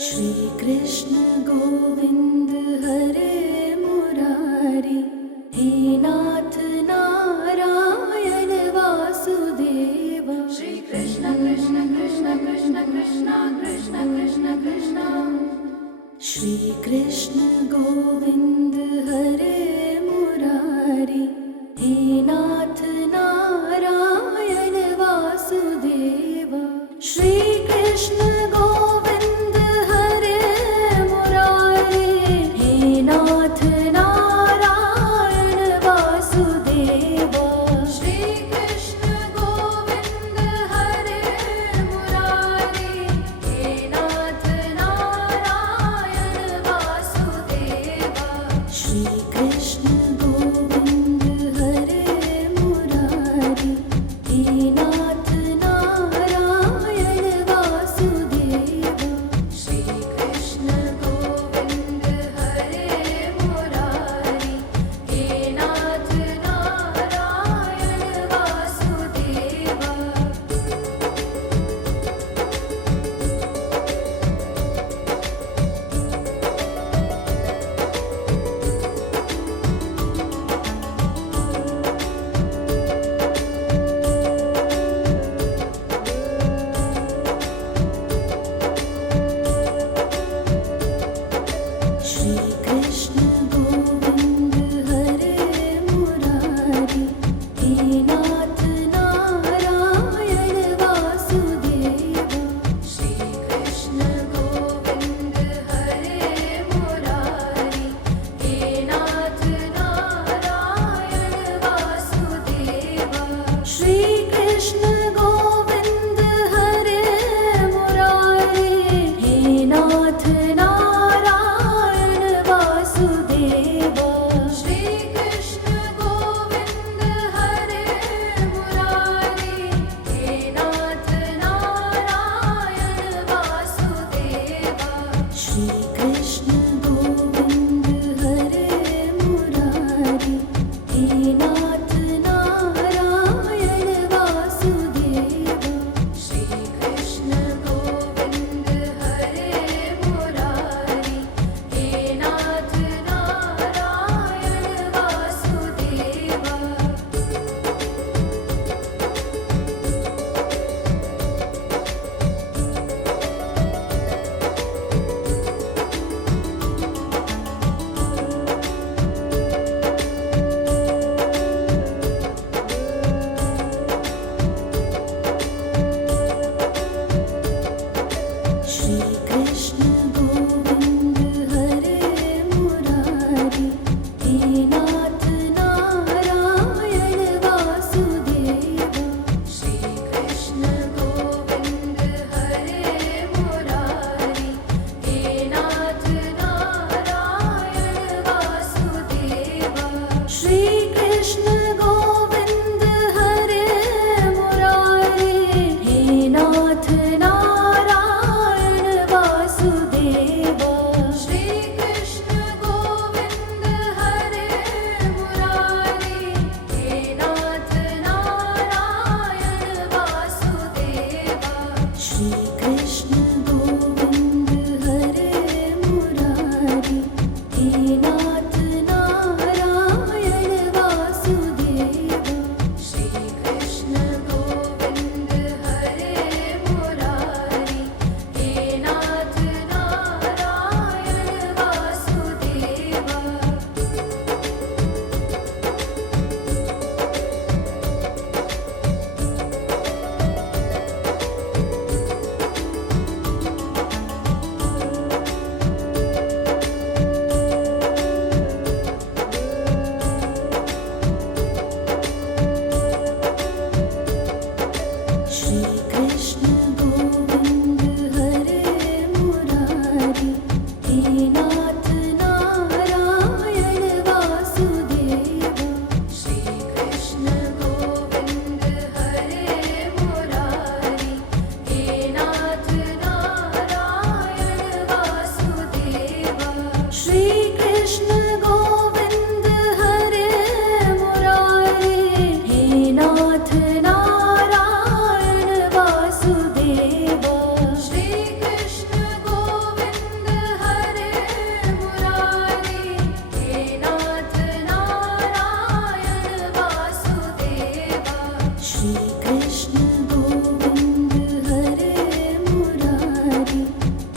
श्री कृष्ण गोविंद हरे मुरारी, हे नाथ नारायण वासुदेव। श्री कृष्ण कृष्ण कृष्ण कृष्ण कृष्ण कृष्ण कृष्ण कृष्ण। श्री कृष्ण गोविंद हरे मुरारी, हे नाथ नारायण वासुदेव। श्री कृष्ण गोविंद हरे मुरारी, हे नाथ नारायण वासुदेव। श्री कृष्ण गोविंद हरे मुरारी, हे नाथ नारायण वासुदेव।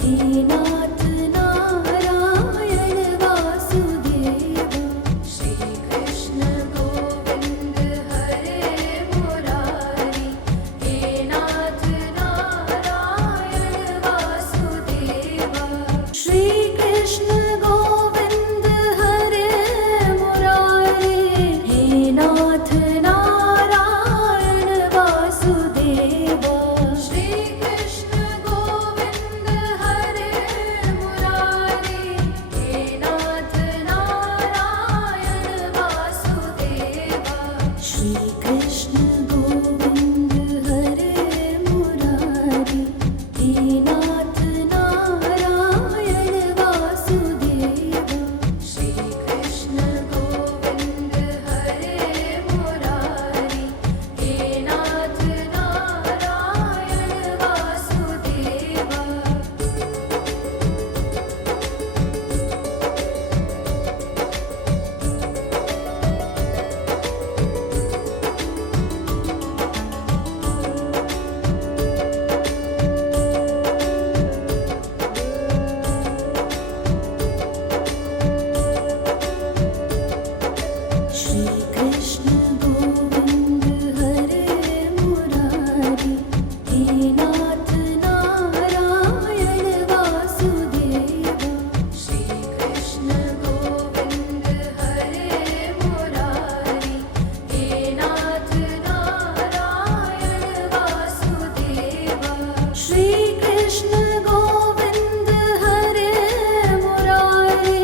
हे नाथ नारायण वासुदेव। श्री कृष्ण गोविंद हरे मुरारी, हे नाथ नारायण वासुदेव। श्री कृष्ण गोविंद हरे मुरारी, हे नाथ नारायण वासुदेव। श्री कृष्ण गोविंद हरे मुरारी, हे नाथ नारायण वासुदेव। श्री कृष्ण गोविंद हरे मुरारी, हे नाथ नारायण वासुदेव। श्री कृष्ण गोविंद हरे मुरारी, हे नाथ नारायण वासुदेव। श्री कृष्ण गोविंद हरे मुरारी, हे नाथ नारायण वासुदेव। श्री कृष्ण गोविंद हरे मुरारी, हे नाथ नारायण वासुदेव। श्री कृष्ण गोविंद हरे मुरारी,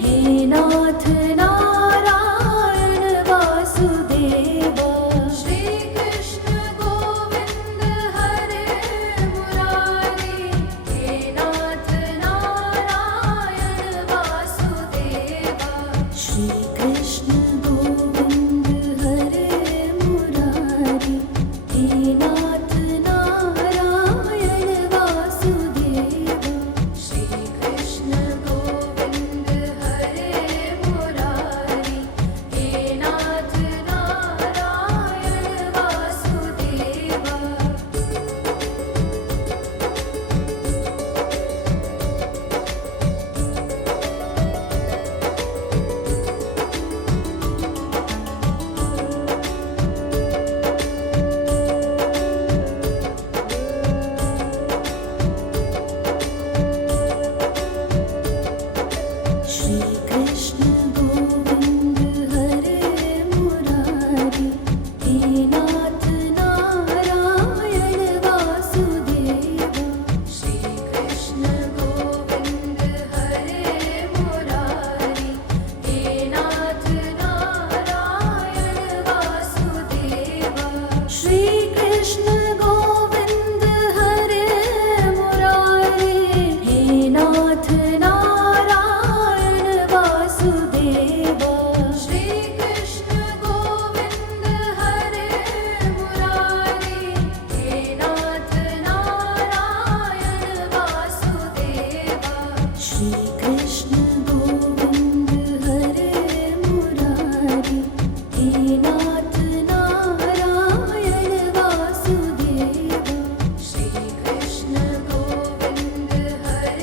हे नाथ नारायण वासुदेव। श्री कृष्ण गोविंद हरे मुरारी, हे नाथ नारायण वासुदेव। श्री कृष्ण गोविंद हरे मुरारी, हे नाथ नारायण वासुदेव। श्री कृष्ण गोविंद हरे मुरारी, हे नाथ नारायण वासुदेव। श्री कृष्ण गोविंद हरे मुरारी, हे नाथ नारायण वासुदेव। श्री कृष्ण गोविंद हरे मुरारी, हे नाथ नारायण वासुदेव। श्री कृष्ण गोविंद हरे मुरारी, हे नाथ नारायण वासुदेव। श्री कृष्ण गोविंद हरे मुरारी, हे नाथ नारायण वासुदेव। श्री कृष्ण गोविंद हरे मुरारी, हे नाथ नारायण वासुदेव। श्री कृष्ण गोविंद हरे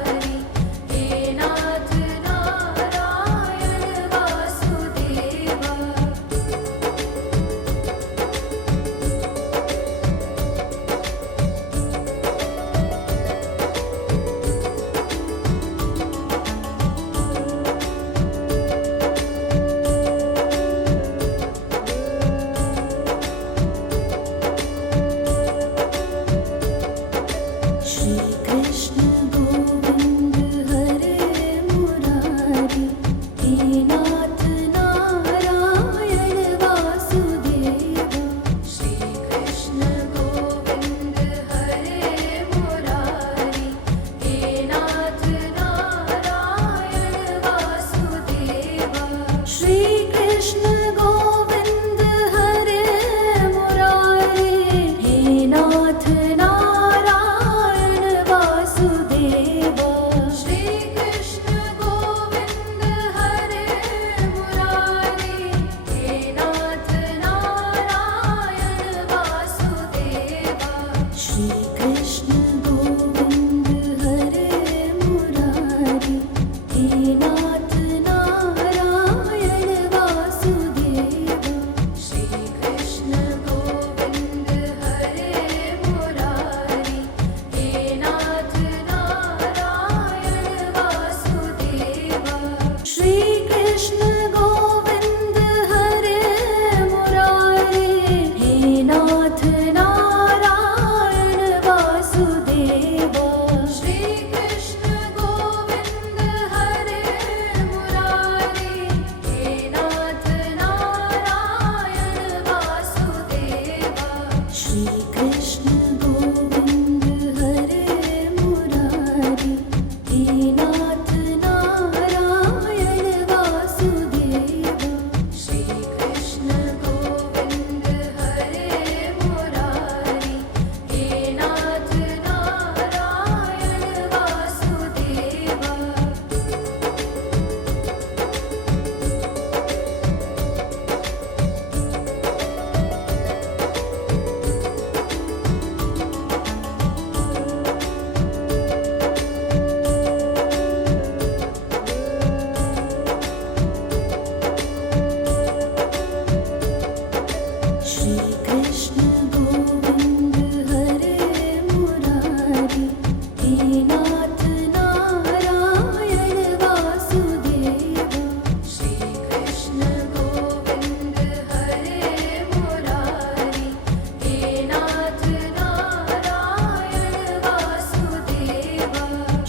मुरारी, हे नाथ नारायण वासुदेव। श्री कृष्ण गोविंद हरे मुरारी, हे नाथ नारायण वासुदेव। श्री कृष्ण गोविंद हरे मुरारी, हे नाथ नारायण वासुदेव। श्री कृष्ण गोविंद हरे मुरारी, हे नाथ नारायण वासुदेव। श्री कृष्ण गोविंद हरे मुरारी, हे नाथ नारायण वासुदेव। श्री कृष्ण गोविंद नाथ नारायण वासुदेव। श्री कृष्ण गोविंद हरे मुरारी, हे नाथ नारायण वासुदेव।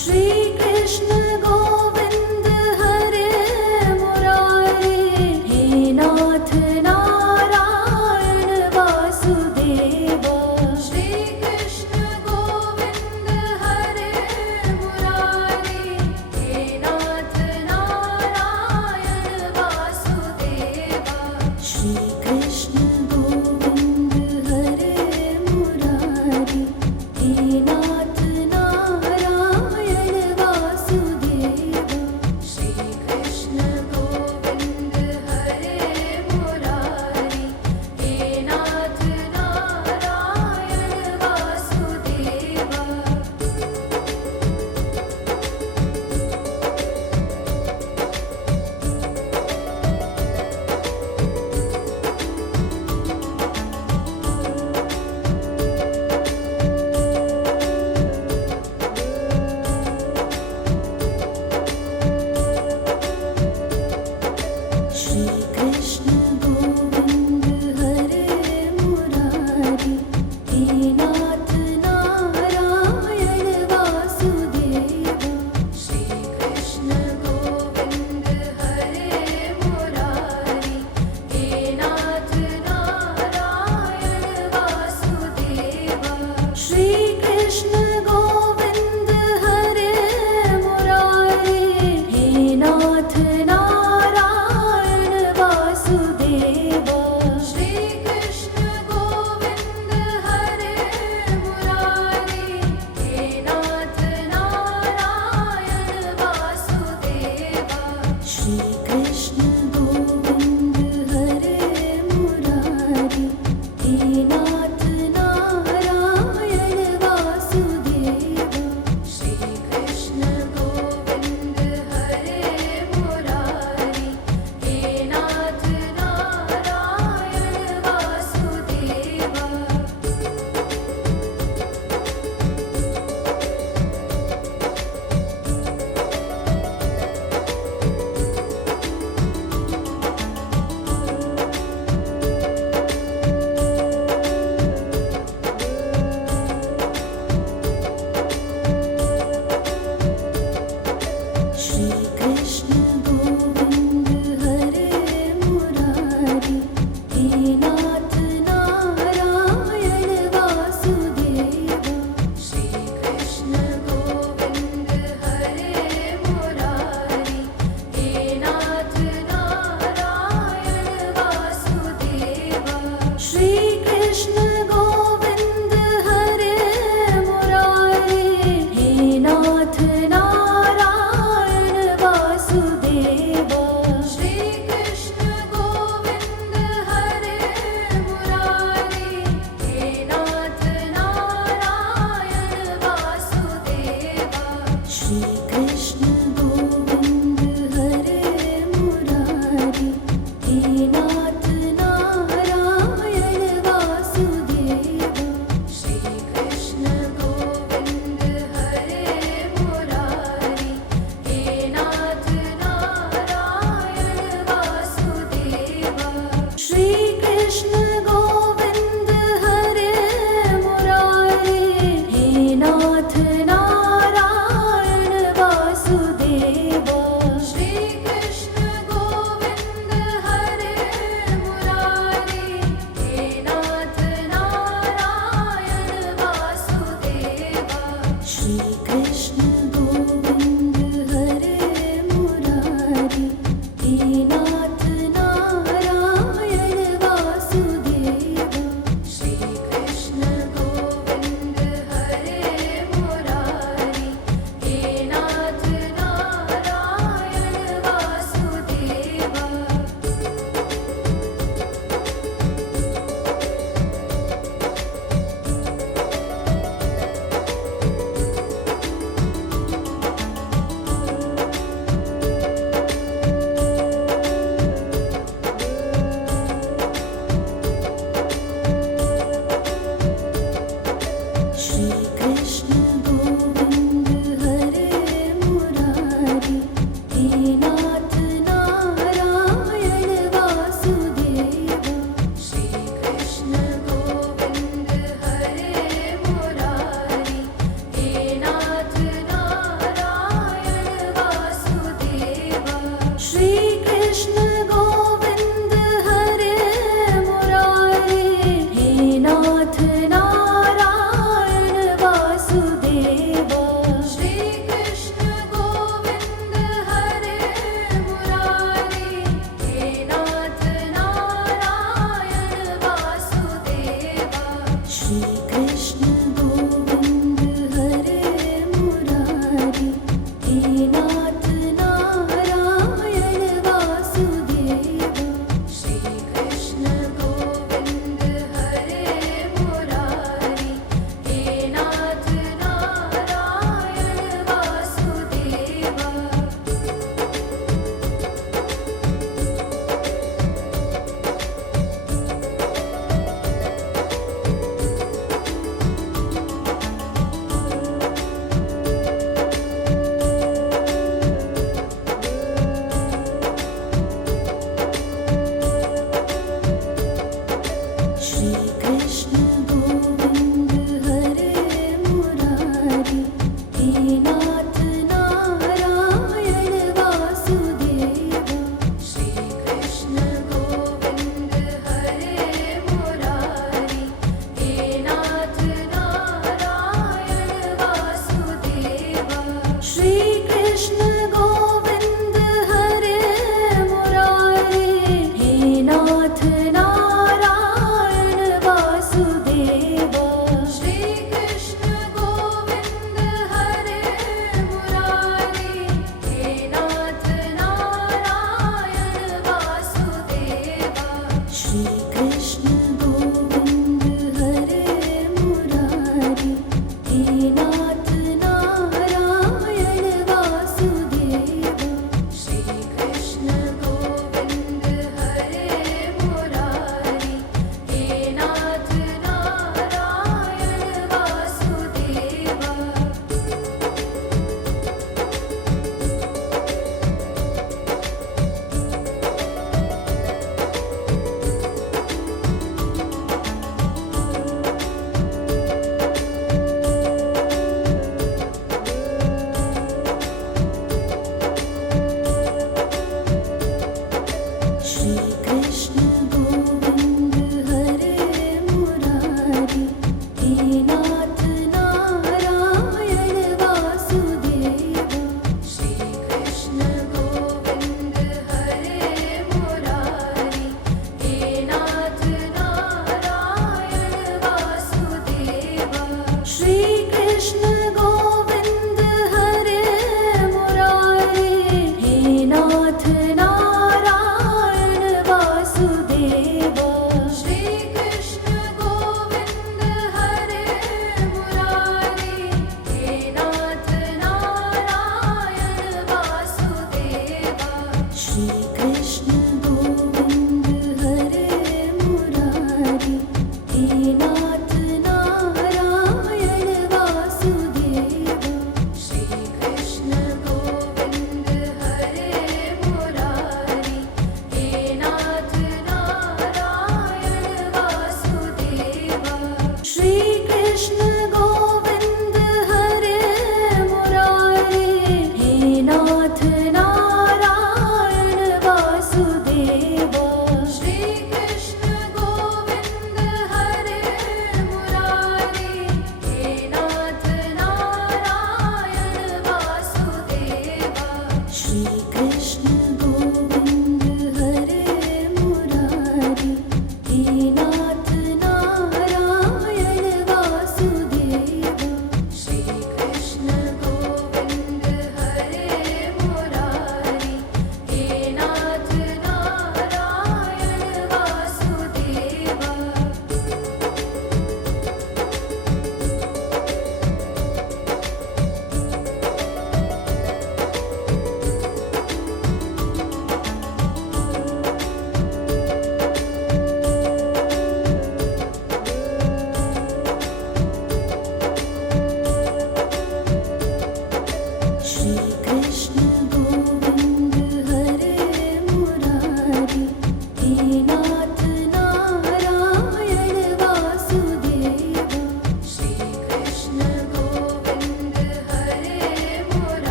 श्री कृष्ण गोविंद हरे मुरारी, हे नाथ नारायण वासुदेव। श्री कृष्ण गोविंद हरे मुरारी, हे नाथ नारायण वासुदेव। श्री कृष्ण गोविंद हरे मुरारी, हे नाथ नारायण वासुदेव। श्री कृष्ण गोविंद हरे मुरारी, हे नाथ नारायण वासुदेव। श्री कृष्ण गोविंद हरे मुरारी, हे नाथ नारायण वासुदेव। श्री कृष्ण गोविंद हरे मुरारी, हे नाथ नारायण वासुदेव। श्री कृष्ण गोविंद हरे मुरारी, हे नाथ नारायण वासुदेव। श्री कृष्ण गोविंद हरे मुरारी, हे नाथ नारायण वासुदेव। श्री कृष्ण गोविंद हरे मुरारी, हे नाथ नारायण वासुदेव। श्री कृष्ण गोविंद हरे मुरारी, हे नाथ नारायण वासुदेव। श्री कृष्ण गोविंद हरे मुरारी, हे नाथ नारायण वासुदेव। श्री कृष्ण गोविंद हरे मुरारी, हे नाथ नारायण वासुदेव। श्री कृष्ण गोविंद हरे मुरारी, हे नाथ नारायण वासुदेव। श्री कृष्ण गोविंद हरे मुरारी, हे नाथ नारायण वासुदेव। श्री कृष्ण गोविंद हरे मुरारी, हे नाथ नारायण वासुदेव। श्री कृष्ण गोविंद हरे मुरारी, हे नाथ नारायण वासुदेव। श्री कृष्ण गोविंद हरे मुरारी, हे नाथ नारायण हे नाथ नारायण वासुदेवा। श्री कृष्ण गोविंद हरे मुरारी, हे नाथ नारायण वासुदेवा। श्री कृष्ण गोविंद हरे मुरारी, हे नाथ नारायण वासुदेवा। श्री कृष्ण गोविंद हरे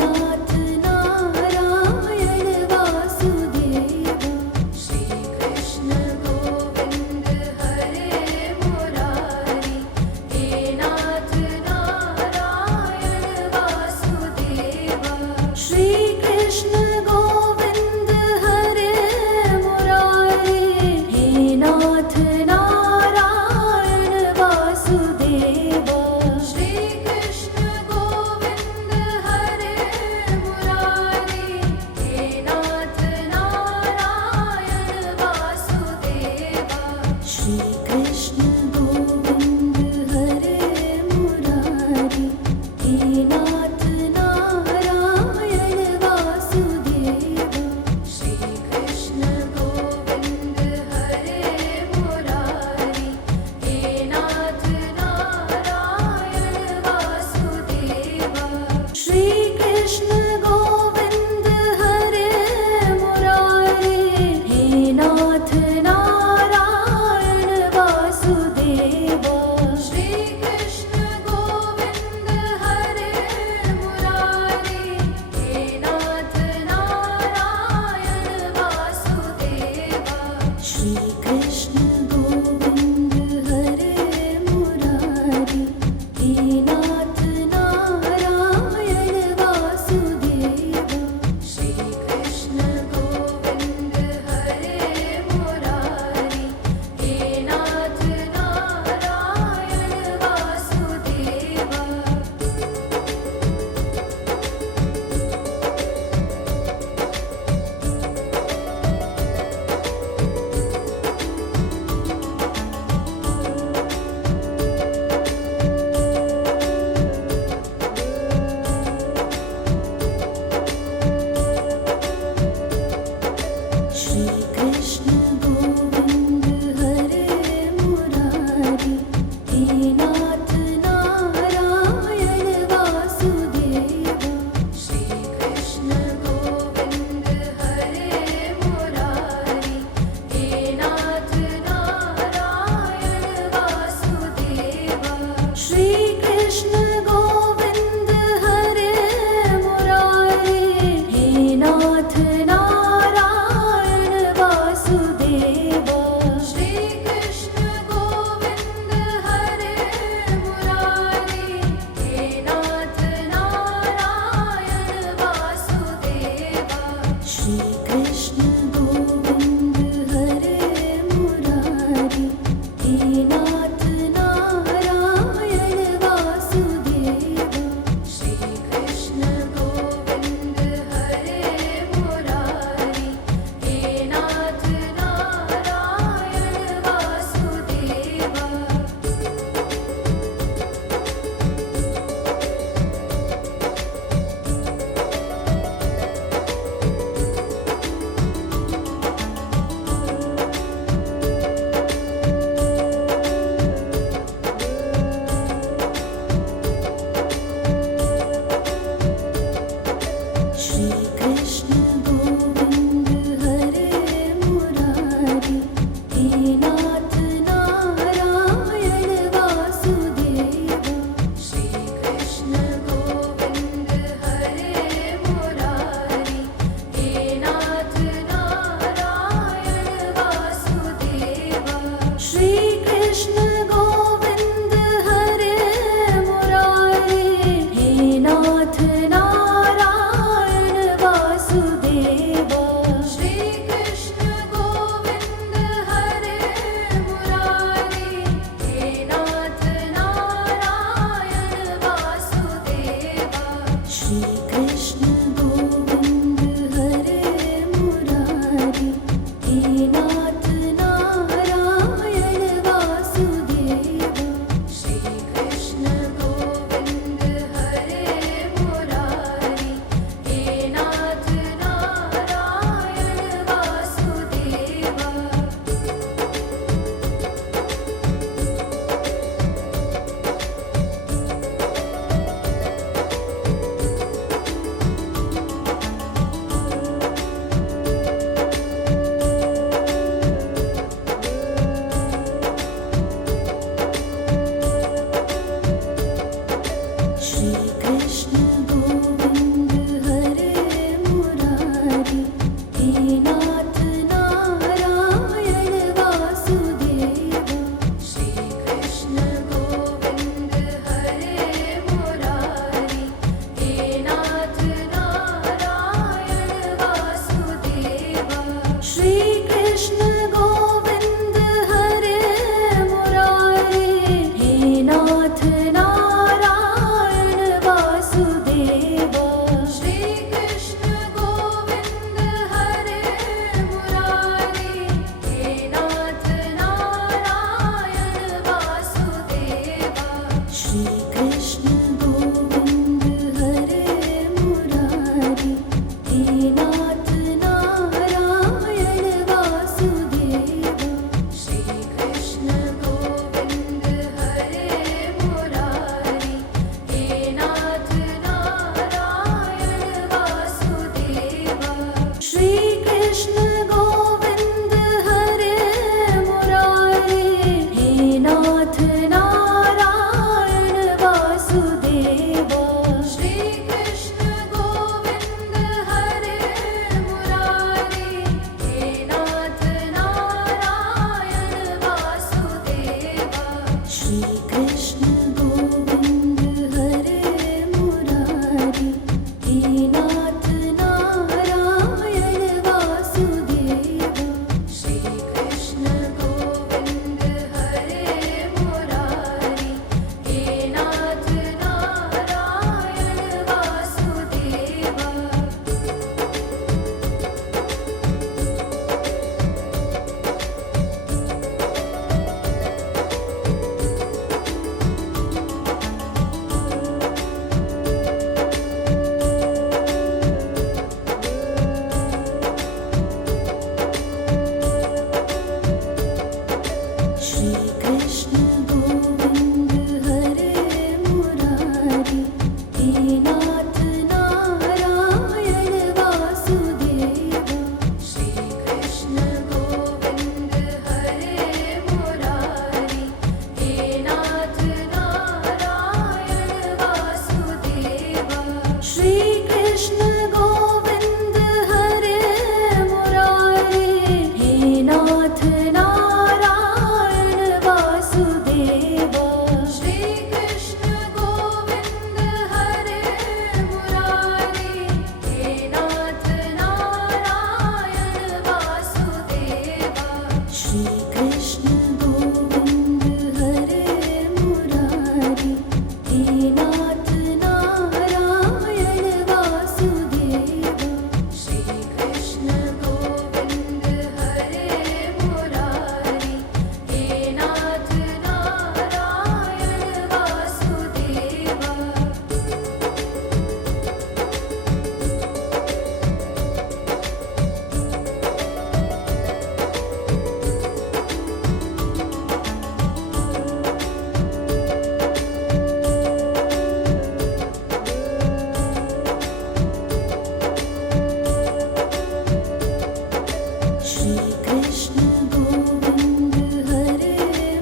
नाथ नारायण वासुदेवा श्री कृष्ण गोविंद हरे मुरारी हे नाथ नारायण वासुदेवा श्री कृष्ण गोविंद हरे मुरारी हे नाथ नारायण वासुदेवा श्री कृष्ण गोविंद हरे मुरारी हे नाथ नारायण वासुदेवा श्री कृष्ण गोविंद हरे मुरारी हे नाथ नारायण हे नाथ नारायण वासुदेवा श्री कृष्ण गोविंद हरे मुरारी हे नाथ नारायण वासुदेवा श्री कृष्ण गोविंद हरे मुरारी हे नाथ नारायण वासुदेवा श्री कृष्ण गोविंद हरे मुरारी हे नाथ नारायण वासुदेवा श्री कृष्ण गोविंद हरे मुरारी हे नाथ नारायण वासुदेवा श्री कृष्ण गोविंद हरे मुरारी हे नाथ नारायण वासुदेवा श्री कृष्ण गोविंद हरे मुरारी हे नाथ नारायण वासुदेवा श्री कृष्ण गोविंद हरे मुरारी हे नाथ नारायण वासुदेवा श्री कृष्ण गोविंद हरे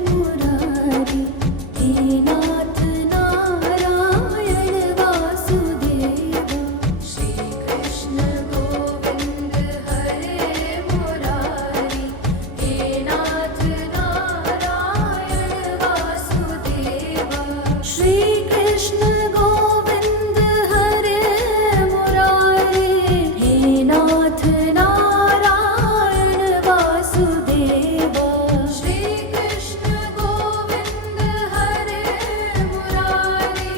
मुरारी हे नाथ नारायण वासुदेवा श्री कृष्ण गोविंद हरे मुरारी हे नाथ नारायण वासुदेवा श्री कृष्ण गोविंद हरे मुरारी हे नाथ नारायण वासुदेवा श्री कृष्ण गोविंद हरे मुरारी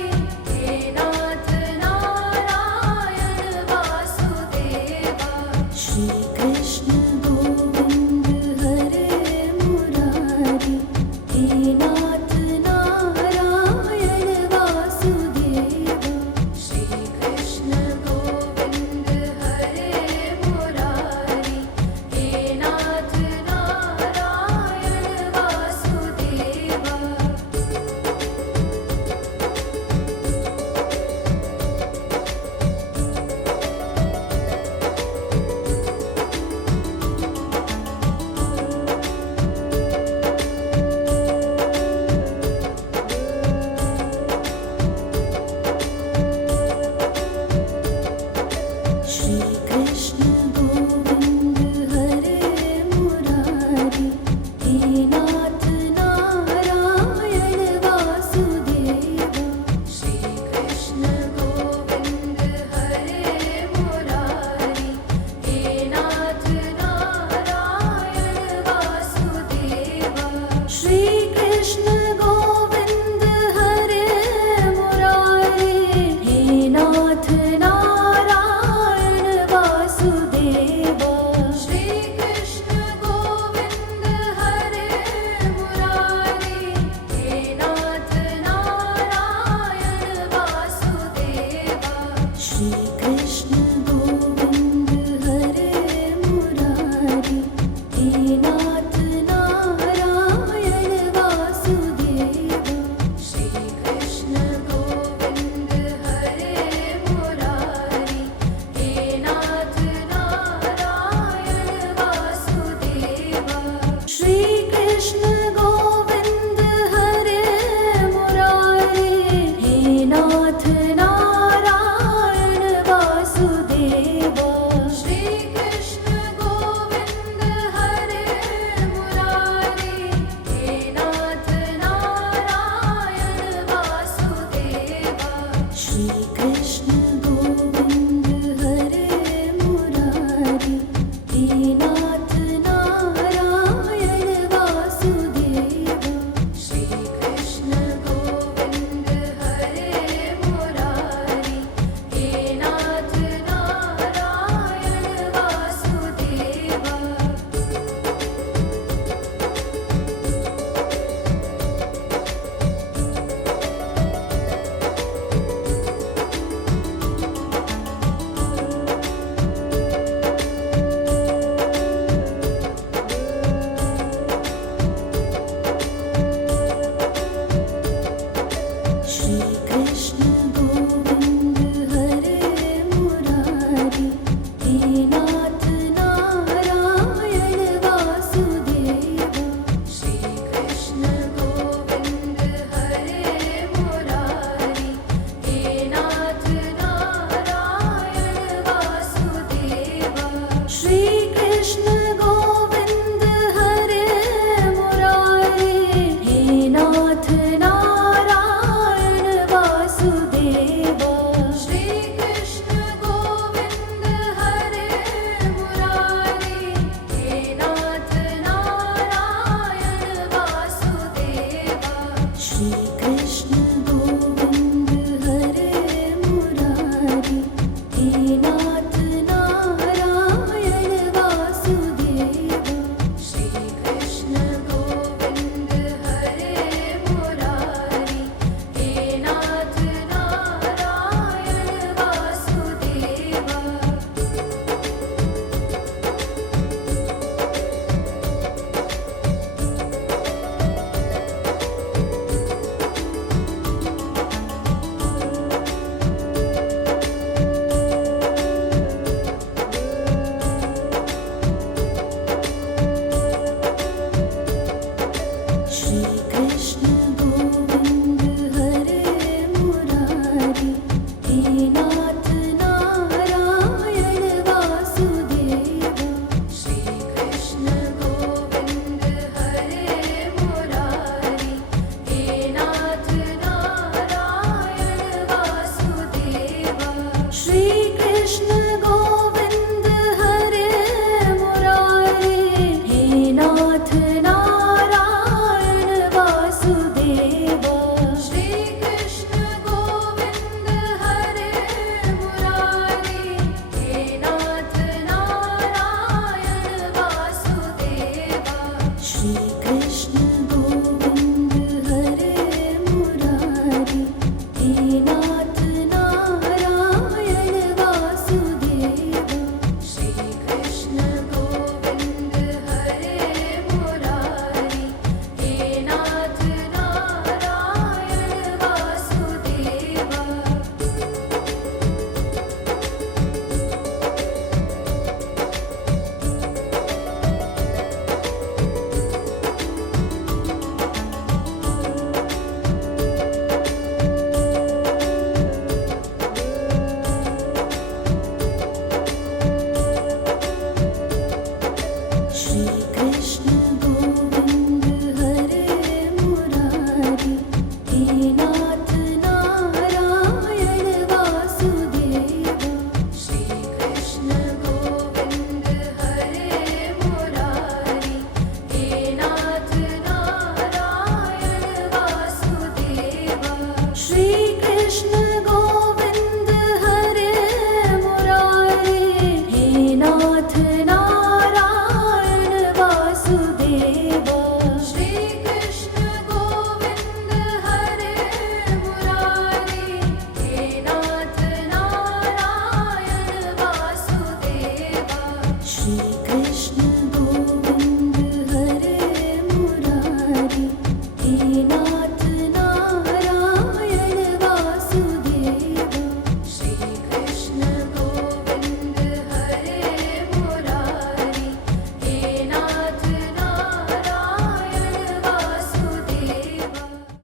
हे नाथ नारायण वासुदेवा श्री कृष्ण गोविंद हरे मुरारी हे नाथ नारायण वासुदेवा श्री कृष्ण गोविंद हरे मुरारी हे नाथ नारायण वासुदेवा श्री कृष्ण गोविंद हरे मुरारी हे नाथ नारायण वासुदेवा श्री कृष्ण गोविंद हरे मुरारी हे नाथ नारायण वासुदेवा श्री कृष्ण गोविंद हरे मुरारी हे नाथ नारायण वासुदेवा श्री कृष्ण गोविंद हरे मुरारी हे नाथ नारायण वासुदेवा श्री कृष्ण